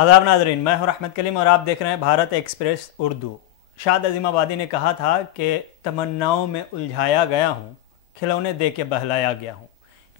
आदाब नाज़रीन, मैं हूं रहमत कलीम और आप देख रहे हैं भारत एक्सप्रेस उर्दू। शाद अज़ीम आबादी ने कहा था कि तमन्नाओं में उलझाया गया हूं, खिलौने दे के बहलाया गया हूं।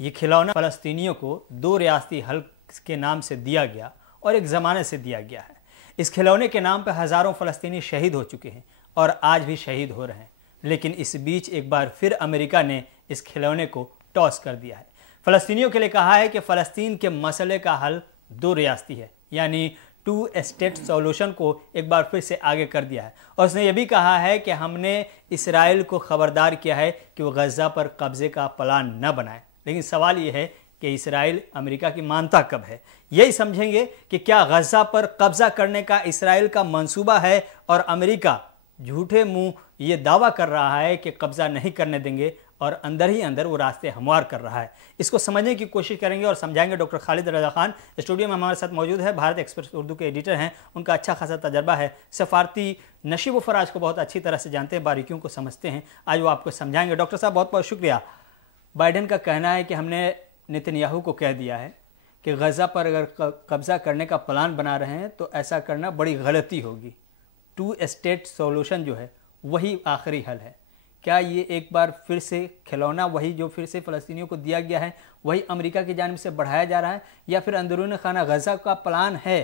ये खिलौना फ़लस्तीनियों को 2 रियासती हल के नाम से दिया गया और एक ज़माने से दिया गया है। इस खिलौने के नाम पर हज़ारों फ़लस्तीनी शहीद हो चुके हैं और आज भी शहीद हो रहे हैं, लेकिन इस बीच एक बार फिर अमेरिका ने इस खिलौने को टॉस कर दिया है। फ़लस्तीनियों के लिए कहा है कि फ़लस्तीन के मसले का हल 2 रियासती है, यानी 2 स्टेट सॉल्यूशन को एक बार फिर से आगे कर दिया है। और उसने ये भी कहा है कि हमने इसराइल को खबरदार किया है कि वो गज़ा पर कब्ज़े का प्लान न बनाए। लेकिन सवाल ये है कि इसराइल अमेरिका की मानता कब है। यही समझेंगे कि क्या गज़ा पर कब्ज़ा करने का इसराइल का मंसूबा है और अमेरिका झूठे मुंह ये दावा कर रहा है कि कब्ज़ा नहीं करने देंगे और अंदर ही अंदर वो रास्ते हमवार कर रहा है। इसको समझने की कोशिश करेंगे और समझाएंगे। डॉक्टर खालिद रज़ा खान स्टूडियो में हमारे साथ मौजूद है, भारत एक्सप्रेस उर्दू के एडिटर हैं, उनका अच्छा खासा तजर्बा है, सफारती नशीब व फराज को बहुत अच्छी तरह से जानते हैं, बारीकियों को समझते हैं। आज वो आपको समझाएंगे। डॉक्टर साहब बहुत बहुत शुक्रिया। बाइडेन का कहना है कि हमने नेतन्याहू को कह दिया है कि गज़ा पर अगर कब्ज़ा करने का प्लान बना रहे हैं तो ऐसा करना बड़ी गलती होगी। 2 स्टेट सॉल्यूशन जो है वही आखिरी हल है। क्या ये एक बार फिर से खिलौना वही जो फिर से फ़लस्तीनियों को दिया गया है वही अमेरिका की जानिब से बढ़ाया जा रहा है, या फिर अंदरूनी खाना गज़ा का प्लान है?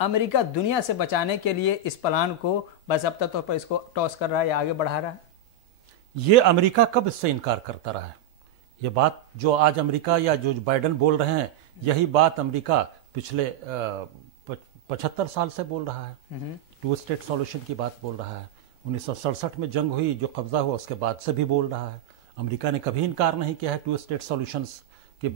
अमेरिका दुनिया से बचाने के लिए इस प्लान को बाज़ाब्ता तौर पर इसको टॉस कर रहा है या आगे बढ़ा रहा है? ये अमेरिका कब इससे इनकार करता रहा है? ये बात जो आज अमेरिका या जो बाइडेन बोल रहे हैं, यही बात अमेरिका पिछले 75 साल से बोल रहा है। 2 स्टेट सॉल्यूशन की बात बोल रहा है। 1967 में जंग हुई, जो कब्जा हुआ, उसके बाद से भी बोल रहा है। अमेरिका ने कभी इनकार नहीं किया है 2 स्टेट सॉल्यूशंस की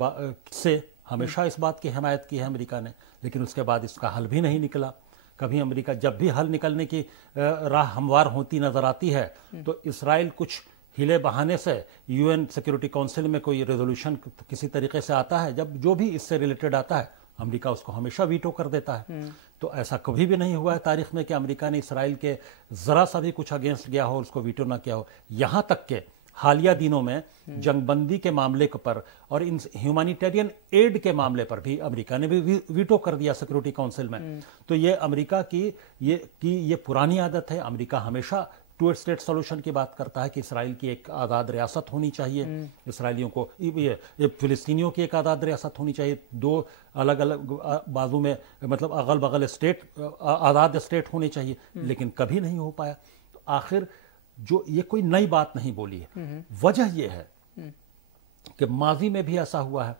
से हमेशा इस बात की हिमायत की है अमेरिका ने, लेकिन उसके बाद इसका हल भी नहीं निकला। कभी अमेरिका जब भी हल निकलने की राह हमवार होती नजर आती है तो इसराइल कुछ हिले बहाने से यूएन सिक्योरिटी काउंसिल में कोई रेजोल्यूशन किसी तरीके से आता है, जब जो भी इससे रिलेटेड आता है अमेरिका उसको हमेशा वीटो कर देता है। तो ऐसा कभी भी नहीं हुआ है तारीख में कि अमेरिका ने इसराइल के जरा सा भी कुछ अगेंस्ट गया हो, उसको वीटो ना किया हो। यहां तक के हालिया दिनों में जंगबंदी के मामले पर और इन ह्यूमैनिटेरियन एड के मामले पर भी अमेरिका ने भी वीटो कर दिया सिक्योरिटी काउंसिल में। तो ये अमेरिका की ये पुरानी आदत है। अमेरिका हमेशा 2 स्टेट सॉल्यूशन की बात करता है कि इसराइल की एक आज़ाद रियासत होनी चाहिए, इसराइलियों को ये फिलिस्तीनियों की एक आज़ाद रियासत होनी चाहिए, 2 अलग अलग बाजू में मतलब अगल बगल स्टेट आज़ाद स्टेट होने चाहिए, लेकिन कभी नहीं हो पाया। तो आखिर जो ये कोई नई बात नहीं बोली है। वजह यह है कि माजी में भी ऐसा हुआ है,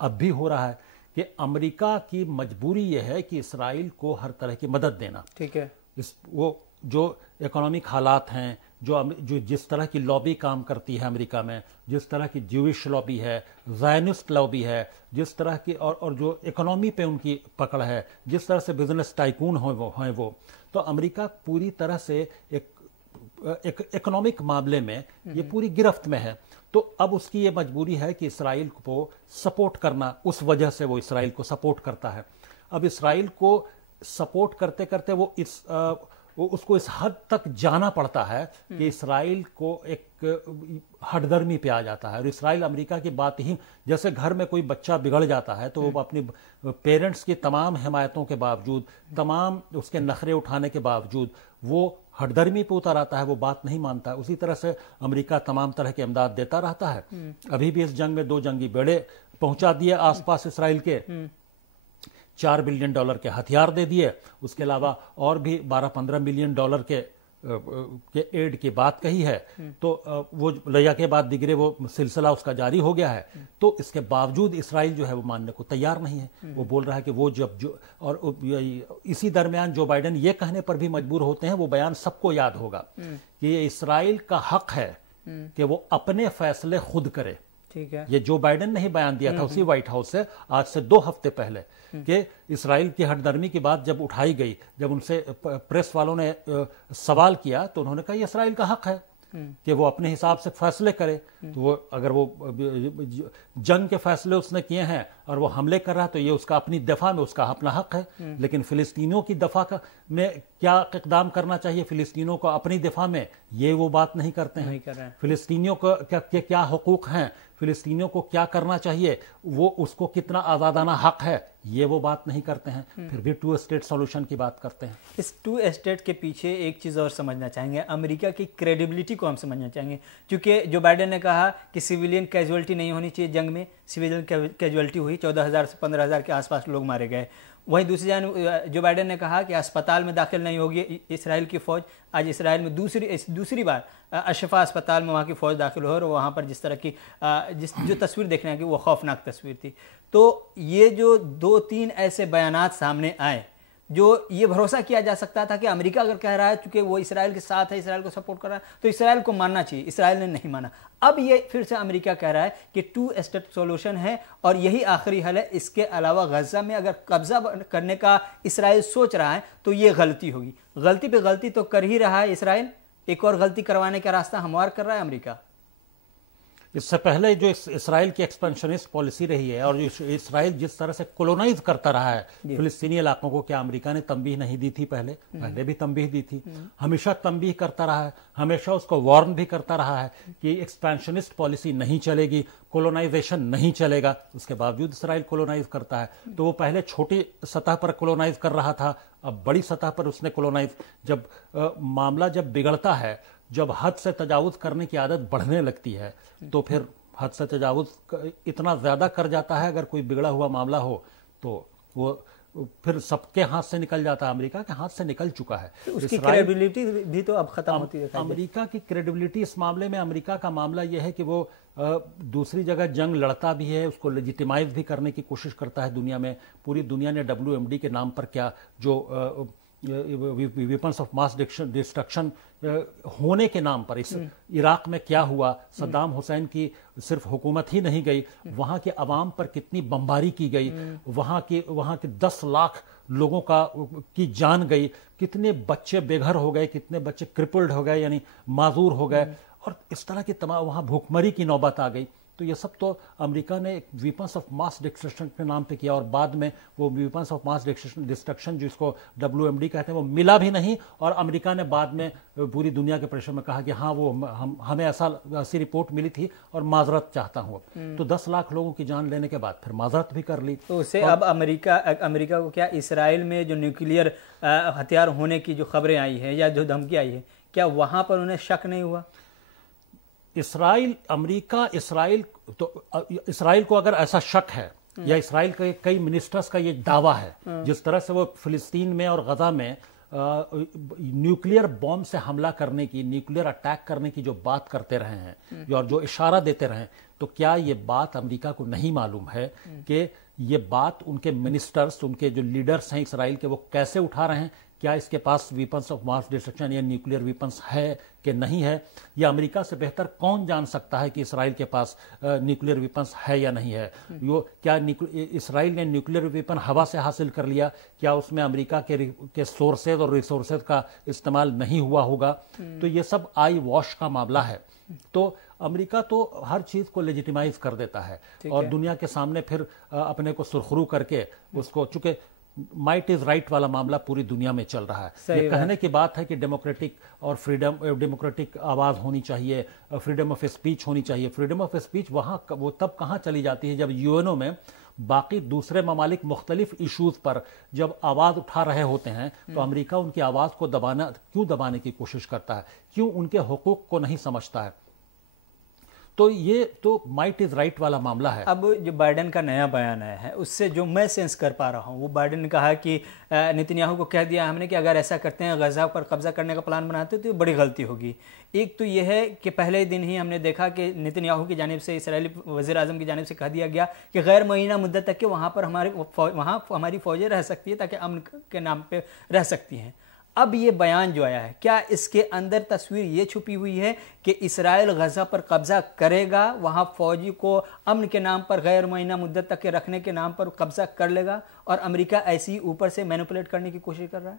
अब भी हो रहा है कि अमेरिका की मजबूरी यह है कि इसराइल को हर तरह की मदद देना। ठीक है। वो जो इकोनॉमिक हालात हैं, जो जिस तरह की लॉबी काम करती है अमेरिका में, जिस तरह की ज्यूइश लॉबी है, ज़ायनिस्ट लॉबी है, जिस तरह की और जो इकोनॉमी पे उनकी पकड़ है, जिस तरह से बिजनेस टाइकून हैं वो, तो अमेरिका पूरी तरह से एक इकोनॉमिक मामले में ये पूरी गिरफ्त में है। तो अब उसकी ये मजबूरी है कि इसराइल को सपोर्ट करना, उस वजह से वो इसराइल को सपोर्ट करता है। अब इसराइल को सपोर्ट करते करते वो उसको इस हद तक जाना पड़ता है कि इसराइल को एक हठधर्मी पे आ जाता है। और इसराइल अमेरिका की बात ही, जैसे घर में कोई बच्चा बिगड़ जाता है तो वो अपनी पेरेंट्स की तमाम हिमायतों के बावजूद, तमाम उसके नखरे उठाने के बावजूद वो हठधर्मी पे उतर आता है, वो बात नहीं मानता है। उसी तरह से अमेरिका तमाम तरह की इमदाद देता रहता है। अभी भी इस जंग में 2 जंगी बेड़े पहुंचा दिए आसपास इसराइल के, $4 बिलियन के हथियार दे दिए। उसके अलावा और भी 12-15 मिलियन डॉलर के एड की बात कही है। तो वो लया के बाद दिगरे वो सिलसिला उसका जारी हो गया है। तो इसके बावजूद इसराइल जो है वो मानने को तैयार नहीं है। वो बोल रहा है कि वो और इसी दरमियान जो बाइडेन ये कहने पर भी मजबूर होते हैं, वो बयान सबको याद होगा कि ये इसराइल का हक है कि वो अपने फैसले खुद करे। ठीक है। ये जो बाइडेन ने ही बयान दिया था उसी व्हाइट हाउस से आज से 2 हफ्ते पहले कि इसराइल की हठधर्मी की बात जब उठाई गई, जब उनसे प्रेस वालों ने सवाल किया तो उन्होंने कहा ये इसराइल का हक है कि वो अपने हिसाब से फैसले करे। तो वो अगर वो जंग के फैसले उसने किए हैं اور وہ حملے کر رہا ہے تو یہ اس کا اپنی دفاع میں اس کا اپنا حق ہے، لیکن فلسطینیوں کی دفاع میں کیا اقدام کرنا چاہیے فلسطینیوں کو اپنی دفاع میں، یہ وہ بات نہیں کرتے ہیں۔ فلسطینیوں کو کیا حقوق ہیں، فلسطینیوں کو کیا کرنا چاہیے، وہ اس کو کتنا آزادانہ حق ہے، یہ وہ بات نہیں کرتے ہیں، پھر بھی 2 اسٹیٹ سولوشن کی بات کرتے ہیں۔ اس 2 اسٹیٹ کے پیچھے ایک چیز اور سمجھنا چاہیں گے، امریکہ کی کریڈیبلٹی کو ہم سمجھنا چاہیں گے، کیونکہ جو بائیڈن نے کہا کہ سویلین کیجولٹی نہیں ہونی چاہیے جنگ میں، سویلین کیجولٹی ہوئی، 14,000 سے 15,000 کے آس پاس لوگ مارے گئے۔ وہیں دوسری جانب جو بائیڈن نے کہا کہ اسپتال میں داخل نہیں ہوگی اسرائیل کی فوج، آج اسرائیل میں دوسری بار اشفا اسپتال میں وہاں کی فوج داخل ہو اور وہاں پر جس طرح کی جو تصویر دیکھنے کی وہ خوفناک تصویر تھی۔ تو یہ جو 2-3 ایسے بیانات سامنے آئے جو یہ بھروسہ کیا جا سکتا تھا کہ امریکہ اگر کہہ رہا ہے چونکہ وہ اسرائیل کے ساتھ ہے، اسرائیل کو سپورٹ کر رہا ہے تو اسرائیل کو ماننا چاہیے، اسرائیل نے نہیں مانا۔ اب یہ پھر سے امریکہ کہہ رہا ہے کہ 2 اسٹیٹ سولوشن ہے اور یہی آخری حل ہے، اس کے علاوہ غزہ میں اگر قبضہ کرنے کا اسرائیل سوچ رہا ہے تو یہ غلطی ہوگی۔ غلطی پہ غلطی تو کر ہی رہا ہے اسرائیل، ایک اور غلطی کروانے کا راستہ ہموار کر رہا ہے امریکہ۔ اس سے پہلے جو اسرائیل کی ایکسپینشنسٹ پالیسی رہی ہے اور اسرائیل جس طرح سے کولونائز کرتا رہا ہے فلسطینی علاقوں کو، کیا امریکہ نے تنبیہ نہیں دی تھی؟ پہلے بھی تنبیہ دی تھی، ہمیشہ تنبیہ کرتا رہا ہے، ہمیشہ اس کو وارن بھی کرتا رہا ہے کہ ایکسپینشنسٹ پالیسی نہیں چلے گی، کولونائزیشن نہیں چلے گا، اس کے باوجود اسرائیل کولونائز کرتا ہے۔ تو وہ پہلے چھوٹی سطح پر کولونائز کر رہا تھا، اب بڑی سطح پر اس نے کولونائز، جب معاملہ جب بگڑتا ہے، جب حد سے تجاوز کرنے کی عادت بڑھنے لگتی ہے تو پھر حد سے تجاوز اتنا زیادہ کر جاتا ہے، اگر کوئی بگڑا ہوا معاملہ ہو تو وہ پھر سب کے ہاتھ سے نکل جاتا ہے، امریکہ کے ہاتھ سے نکل چکا ہے۔ اس کی کریڈیبلٹی بھی تو اب ختم ہوتی ہے۔ امریکہ کی کریڈیبلٹی اس معاملے میں، امریکہ کا معاملہ یہ ہے کہ وہ دوسری جگہ جنگ لڑتا بھی ہے، اس کو لیجیٹیمائز بھی کرنے کی کوشش کرتا ہے دنیا میں۔ پوری دنیا نے WMD کے نام پر کیا جو ویپنس آف ماس ڈسٹرکشن ہونے کے نام پر اس عراق میں کیا ہوا، صدام حسین کی صرف حکومت ہی نہیں گئی، وہاں کے عوام پر کتنی بمباری کی گئی، وہاں کے 10 لاکھ لوگوں کی جان گئی، کتنے بچے بے گھر ہو گئے، کتنے بچے کرپلڈ ہو گئے یعنی معذور ہو گئے، اور اس طرح کی تمام وہاں بھوکمری کی نوبت آ گئی۔ تو یہ سب تو امریکہ نے ایک ویپنس آف ماس ڈسٹرکشن کے نام پہ کیا، اور بعد میں وہ ویپنس آف ماس ڈسٹرکشن جس کو WMD کہتے ہیں وہ ملا بھی نہیں، اور امریکہ نے بعد میں پوری دنیا کے پریشر میں کہا کہ ہاں وہ ہمیں ایسی رپورٹ ملی تھی اور معذرت چاہتا ہوں۔ تو 10 لاکھ لوگوں کی جان لینے کے بعد پھر معذرت بھی کر لی۔ تو اسے اب امریکہ کو کیا اسرائیل میں جو نیوکلیئر ہتھیار ہونے کی جو خبریں آئی ہیں یا جو دھمکی آئی ہے، کیا وہاں پر انہیں شک نہیں ہوا؟ اسرائیل کو اگر ایسا شک ہے، یا اسرائیل کے کئی منسٹرز کا یہ دعویٰ ہے، جس طرح سے وہ فلسطین میں اور غزہ میں نیوکلیئر بوم سے حملہ کرنے کی، نیوکلیئر اٹیک کرنے کی جو بات کرتے رہے ہیں اور جو اشارہ دیتے رہے ہیں، تو کیا یہ بات امریکہ کو نہیں معلوم ہے کہ یہ بات ان کے منسٹرز، ان کے جو لیڈرز ہیں اسرائیل کے، وہ کیسے اٹھا رہے ہیں؟ کیا اس کے پاس ویپنس آف ماس ڈسٹرکشن یا نیوکلیئر ویپنس ہے کہ نہیں ہے؟ یا امریکہ سے بہتر کون جان سکتا ہے کہ اسرائیل کے پاس نیوکلیئر ویپنس ہے یا نہیں ہے؟ کیا اسرائیل نے نیوکلیئر ویپن ہوا سے حاصل کر لیا؟ کیا اس میں امریکہ کے سورسز اور ریسورسز کا استعمال نہیں ہوا ہوگا؟ تو یہ سب آئی واش کا معاملہ ہے۔ تو امریکہ تو ہر چیز کو لیجیٹیمائز کر دیتا ہے اور دنیا کے سامنے پھر اپنے کو سرخرو کر کے اس کو، چونکہ مائٹ از رائٹ والا معاملہ پوری دنیا میں چل رہا ہے۔ یہ کہنے کی بات ہے کہ ڈیموکریٹک اور ڈیموکریٹک آواز ہونی چاہیے، فریڈم آف اسپیچ ہونی چاہیے۔ فریڈم آف اسپیچ وہ تب کہاں چلی جاتی ہے جب UN میں باقی دوسرے ممالک مختلف ایشوز پر جب آواز اٹھا رہے ہوتے ہیں تو امریکہ ان کی آواز کو کیوں دبانے کی کوشش کرتا ہے؟ کیوں ان کے حقوق کو نہیں سمجھتا ہے؟ تو یہ تو مائٹ از رائٹ والا معاملہ ہے۔ اب جو بائیڈن کا نیا بیان آیا ہے اس سے جو میں سینس کر پا رہا ہوں، وہ بائیڈن نے کہا کہ نتنیاہو کو کہہ دیا ہم نے کہ اگر ایسا کرتے ہیں، غزہ پر قبضہ کرنے کا پلان بناتے ہیں تو یہ بڑی غلطی ہوگی۔ ایک تو یہ ہے کہ پہلے دن ہی ہم نے دیکھا کہ نتنیاہو کی جانب سے، اسرائیلی وزیر اعظم کی جانب سے کہہ دیا گیا کہ غیر معینہ مدت تک کہ وہاں پر ہماری فوجیں رہ سکتی ہیں تاکہ امن کے نام پہ رہ سکتی ہیں۔ اب یہ بیان جو آیا ہے، کیا اس کے اندر تصویر یہ چھپی ہوئی ہے کہ اسرائیل غزہ پر قبضہ کرے گا، وہاں فوجی کو امن کے نام پر غیر معینہ مدت تک کے رکھنے کے نام پر قبضہ کر لے گا، اور امریکہ ایسی اوپر سے مینوپولیٹ کرنے کی کوشش کر رہا ہے؟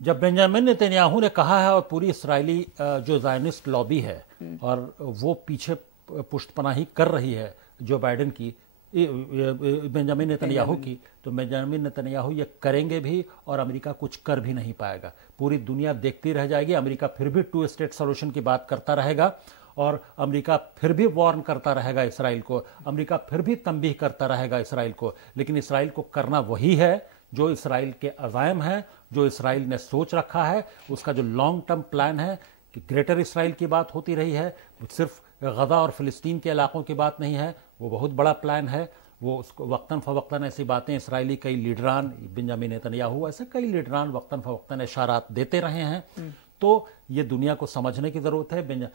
جب بنیامین نتنیاہو نے کہا ہے اور پوری اسرائیلی جو زائنسٹ لابی ہے اور وہ پیچھے پشت پناہی کر رہی ہے جو بائیڈن کی، बेंजामिन नेतन्याहू की, तो बेंजामिन नेतन्याहू ये करेंगे भी और अमेरिका कुछ कर भी नहीं पाएगा। पूरी दुनिया देखती रह जाएगी, अमेरिका फिर भी 2 स्टेट सॉल्यूशन की बात करता रहेगा और अमेरिका फिर भी वार्न करता रहेगा इसराइल को, अमेरिका फिर भी तंबीह करता रहेगा इसराइल को, लेकिन इसराइल को करना वही है जो इसराइल के अज़ाइम है, जो इसराइल ने सोच रखा है, उसका जो लॉन्ग टर्म प्लान है कि ग्रेटर इसराइल की बात होती रही है, सिर्फ गज़ा और फ़िलिस्तीन के इलाकों की बात नहीं है, वो बहुत बड़ा प्लान है। वो उसको वक्तन फ़वक्तन ऐसी बातें इसराइली कई लीडरान, बेंजामिन नेतन्याहू ऐसे कई लीडरान वक्तन फ़वक्तन इशारात देते रहे हैं। तो ये दुनिया को समझने की ज़रूरत है।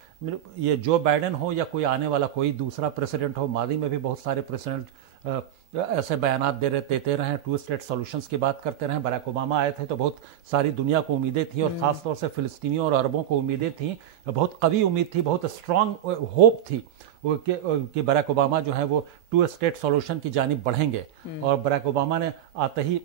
ये जो बाइडेन हो या कोई आने वाला कोई दूसरा प्रेसिडेंट हो, मादी में भी बहुत सारे प्रेसिडेंट ऐसे बयानात देते रहे, 2 स्टेट सॉल्यूशंस की बात करते रहे। बराक ओबामा आए थे तो बहुत सारी दुनिया को उम्मीदें थी और ख़ासतौर से फ़िलिस्तीनियों और अरबों को उम्मीदें थी, बहुत कवी उम्मीद थी, बहुत स्ट्रांग होप थी कि बराक ओबामा जो है वो 2 स्टेट सॉल्यूशन की जानिब बढ़ेंगे। और बराक ओबामा ने आते ही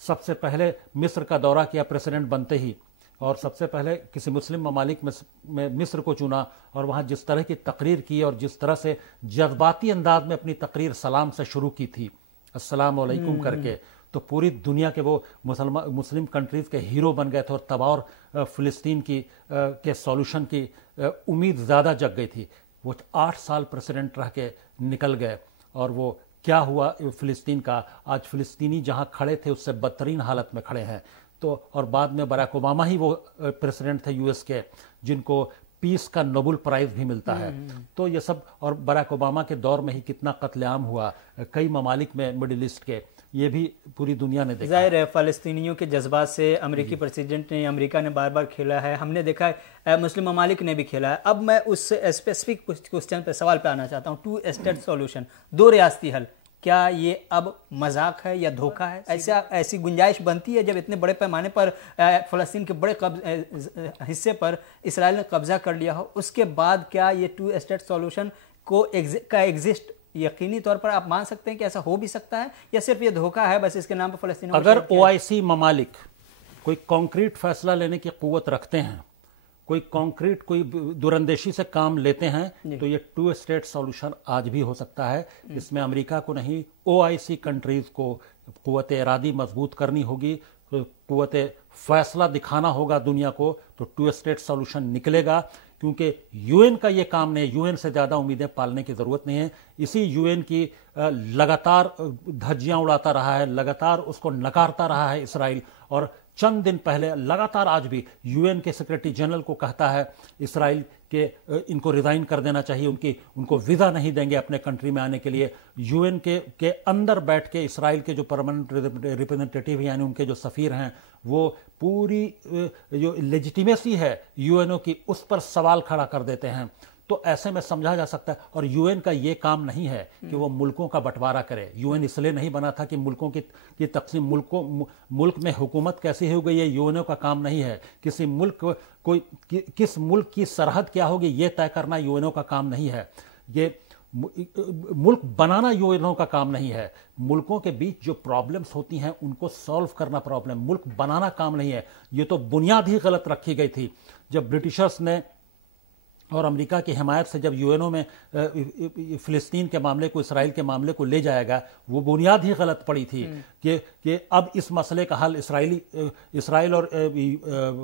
सबसे पहले मिस्र का दौरा किया प्रेसिडेंट बनते ही, और सबसे पहले किसी मुस्लिम ममालिक में मिस्र को चुना और वहाँ जिस तरह की तकरीर की और जिस तरह से जज्बाती अंदाज में अपनी तकरीर सलाम से शुरू की थी, अस्सलाम वालेकुम करके, तो पूरी दुनिया के वो मुस्लिम कंट्रीज़ के हीरो बन गए थे और तब और फ़िलिस्तीन के सॉल्यूशन की उम्मीद ज़्यादा जग गई थी। वो 8 साल प्रेसिडेंट रह के निकल गए और वो क्या हुआ फ़िलिस्तीन का, आज फ़िलिस्तीनी जहाँ खड़े थे उससे बदतरीन हालत में खड़े हैं। तो और बाद में बराक ओबामा ही वो प्रेसिडेंट थे यूएस के जिनको पीस का नोबेल प्राइज़ भी मिलता है। तो ये सब, और बराक ओबामा के दौर में ही कितना कत्लेआम हुआ कई ममालिक में मिडिल ईस्ट के, ये भी पूरी दुनिया ने देखा। ज़ाहिर है फ़लस्तीनियों के जज्बात से अमेरिकी प्रेसिडेंट ने, अमेरिका ने बार बार खेला है, हमने देखा है मुस्लिम ममालिक ने भी खेला है। अब मैं उस स्पेसिफिक क्वेश्चन पे, सवाल पे आना चाहता हूँ। 2 स्टेट सॉल्यूशन, 2 रियासती हल, क्या ये अब मजाक है या धोखा है? ऐसी गुंजाइश बनती है जब इतने बड़े पैमाने पर फ़लस्तीन के बड़े हिस्से पर इसराइल ने कब्जा कर लिया हो, उसके बाद क्या ये 2 स्टेट सॉल्यूशन का एग्जिस्ट यकीनी तौर पर आप मान सकते हैं कि ऐसा हो भी सकता है, या सिर्फ ये धोखा है बस इसके नाम पर फ़लस्तीन? अगर OIC ममालिक कोई कॉन्क्रीट फैसला लेने की क़ुव्वत रखते हैं, कोई कॉन्क्रीट, कोई दूरंदेशी से काम लेते हैं, तो ये 2 स्टेट सॉल्यूशन आज भी हो सकता है। इसमें अमेरिका को नहीं, OIC कंट्रीज को क़ुव्वत इरादी मजबूत करनी होगी, क़ुव्वत फैसला दिखाना होगा दुनिया को, तो 2 स्टेट सॉल्यूशन निकलेगा। क्योंकि यूएन का ये काम नहीं, यूएन से ज़्यादा उम्मीदें पालने की ज़रूरत नहीं है। इसी यूएन की लगातार धज्जियां उड़ाता रहा है, लगातार उसको नकारता रहा है इसराइल, और चंद दिन पहले लगातार आज भी यूएन के सेक्रेटरी जनरल को कहता है इसराइल के इनको रिज़ाइन कर देना चाहिए, उनको वीज़ा नहीं देंगे अपने कंट्री में आने के लिए। यूएन के अंदर बैठ के इसराइल के जो परमानेंट रिप्रेजेंटेटिव यानी उनके जो सफ़ीर हैं, वो पूरी जो लेजिटिमेसी है यूएनओ की, उस पर सवाल खड़ा कर देते हैं। तो ऐसे में समझा जा सकता है, और यूएन का ये काम नहीं है कि वो मुल्कों का बंटवारा करे। यूएन इसलिए नहीं बना था कि मुल्कों की तकसीम, मुल्क में हुकूमत कैसी हो गई, ये यूएनओ का काम नहीं है। किसी मुल्क किस मुल्क की सरहद क्या होगी ये तय करना यूएनओ का काम नहीं है। ये मुल्क बनाना यूएनओ का काम नहीं है। मुल्कों के बीच जो प्रॉब्लम्स होती हैं उनको सॉल्व करना प्रॉब्लम, मुल्क बनाना काम नहीं है। ये तो बुनियाद ही गलत रखी गई थी जब ब्रिटिशर्स ने और अमेरिका की हिमायत से जब यूएनओ में फ़िलिस्तीन के मामले को, इसराइल के मामले को ले जाएगा, वो बुनियाद ही गलत पड़ी थी कि अब इस मसले का हल इसराइल और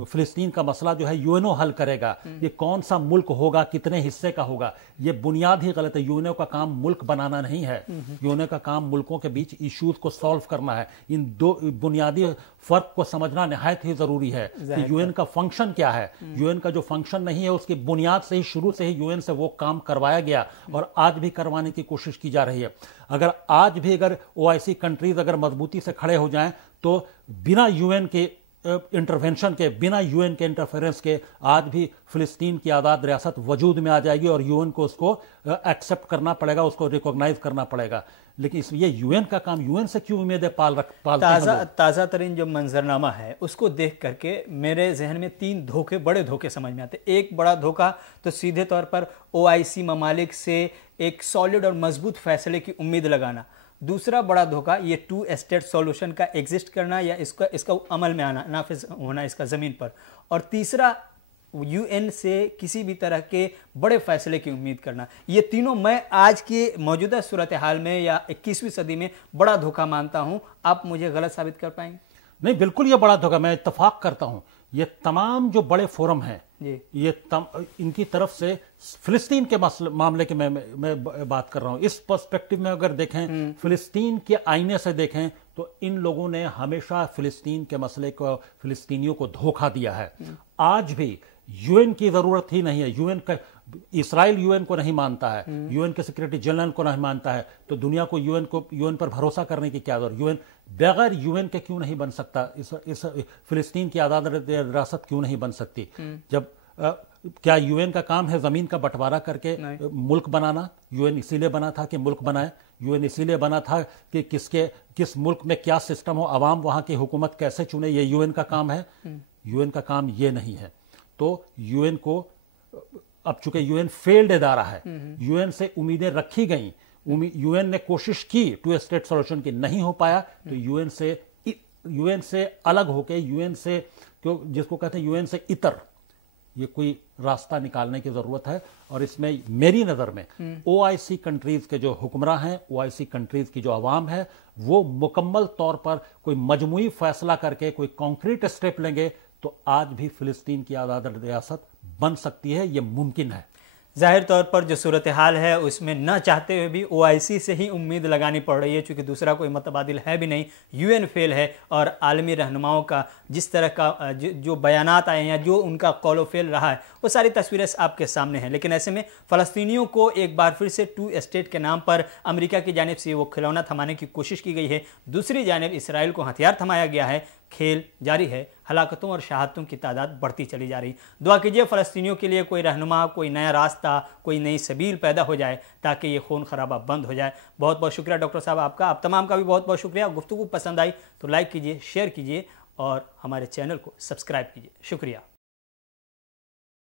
फ़िलिस्तीन का मसला जो है यूएनओ हल करेगा। ये कौन सा मुल्क होगा, कितने हिस्से का होगा, ये बुनियाद ही गलत है। यूएनओ का काम मुल्क बनाना नहीं है, यूएनओ का काम मुल्कों के बीच इश्यूज को सॉल्व करना है। इन दो बुनियादी फर्क को समझना निहायत ही जरूरी है कि यूएन का फंक्शन क्या है। यूएन का जो फंक्शन नहीं है उसकी बुनियाद से ही, शुरू से ही यूएन से वो काम करवाया गया और आज भी करवाने की कोशिश की जा रही है। अगर आज भी OIC कंट्रीज अगर मजबूती से खड़े हो जाएं तो बिना यूएन के इंटरवेंशन के, बिना यूएन के इंटरफेरेंस के आज भी फिलिस्तीन की आज़ाद रियासत वजूद में आ जाएगी और यूएन को उसको एक्सेप्ट करना पड़ेगा, उसको रिकॉग्नाइज करना पड़ेगा। लेकिन ये यूएन का काम, यूएन से क्यों उम्मीदें पालते हैं? ताज़ा तरीन जो मंजरनामा है उसको देख करके मेरे जहन में 3 धोखे, बड़े धोखे समझ में आते। एक बड़ा धोखा तो सीधे तौर पर OIC ममालिक से एक सॉलिड और मजबूत फैसले की उम्मीद लगाना। दूसरा बड़ा धोखा ये 2 स्टेट सॉल्यूशन का एग्जिस्ट करना या इसका अमल में आना, नाफिज होना इसका ज़मीन पर। और तीसरा UN سے کسی بھی طرح کے بڑے فیصلے کی امید کرنا، یہ تینوں میں آج کی موجودہ صورتحال میں یا 21ویں صدی میں بڑا دھوکہ مانتا ہوں. آپ مجھے غلط ثابت کر پائیں گے؟ نہیں، بالکل یہ بڑا دھوکہ، میں اتفاق کرتا ہوں. یہ تمام جو بڑے فورم ہیں یہ ان کی طرف سے فلسطین کے معاملے کے میں بات کر رہا ہوں. اس پرسپیکٹو میں اگر دیکھیں، فلسطین کے آئینے سے دیکھیں تو ان لوگوں نے ہمیشہ فلسطین کے مسئلے کو، فلسطینیوں کو دھوکہ دیا ہے. آج بھی UN کی ضرورت ہی نہیں ہے. اسرائیل UN کو نہیں مانتا ہے، UN کے سیکریٹری جنرل کو نہیں مانتا ہے، تو دنیا کو UN پر بھروسہ کرنے کی کیا ضرورت؟ UN بغیر UN کے کیوں نہیں بن سکتا؟ اس فلسطین کی آزاد ریاست کیوں نہیں بن سکتی؟ جب کیا UN کا کام ہے زمین کا بٹوارا کر کے ملک بنانا؟ UN اسی لیے بنا تھا کہ ملک بنائے. UN اسی لیے بنا تھا کہ کس ملک میں کیا سسٹم ہو، عوام وہاں کی حکومت کیسے چنے، یہ UN کا کام ہے. UN کا کام یہ نہیں ہے. تو UN کو اب چونکہ UN فیلڈ ادارہ ہے، UN سے امیدیں رکھی گئیں، UN نے کوشش کی 2 اسٹیٹ سولوشن کی، نہیں ہو پایا، تو UN سے الگ ہو کے UN سے، جس کو کہتے ہیں UN سے اتر، یہ کوئی راستہ نکالنے کی ضرورت ہے. اور اس میں میری نظر میں OIC کنٹریز کے جو حکمراں ہیں، OIC کنٹریز کی جو عوام ہے، وہ مکمل طور پر کوئی مجموعی فیصلہ کر کے کوئی کانکریٹ اسٹیپ لیں گے تو آج بھی فلسطین کی آزاد ریاست بن سکتی ہے. یہ ممکن ہے. ظاہر طور پر جو صورتحال ہے اس میں نہ چاہتے ہوئے بھی OIC سے ہی امید لگانی پڑ رہی ہے، چونکہ دوسرا کوئی متبادل ہے بھی نہیں. UN فیل ہے، اور عالمی رہنماؤں کا جس طرح کا جو بیانات آئے ہیں یا جو ان کا قول و فعل رہا ہے، وہ ساری تصویریں آپ کے سامنے ہیں. لیکن ایسے میں فلسطینیوں کو ایک بار پھر سے 2 اسٹیٹ کے نام پر امریکہ کی جانب سے وہ کھلونا تھمانے کی کوشش کی گئی ہے، دوسری جانب اسرائیل کو ہتھیار تھمایا گیا ہے. کھیل جاری ہے، ہلاکتوں اور شہادتوں کی تعداد بڑھتی چلی جا رہی. دعا کیجئے فلسطینیوں کے لیے کوئی رہنما، کوئی نیا راستہ، کوئی نئی سبیل پیدا ہو جائے تاکہ یہ خون خرابہ بند ہو جائے. بہت بہت شکریہ ڈاکٹر صاحب آپ کا. آپ تمام کا بھی بہت بہت شکریہ. گفتگو پسند آئی تو لائک کیجئے، شیئر کیجئے اور ہمارے چینل کو سبسکرائب کیجئے. شکریہ.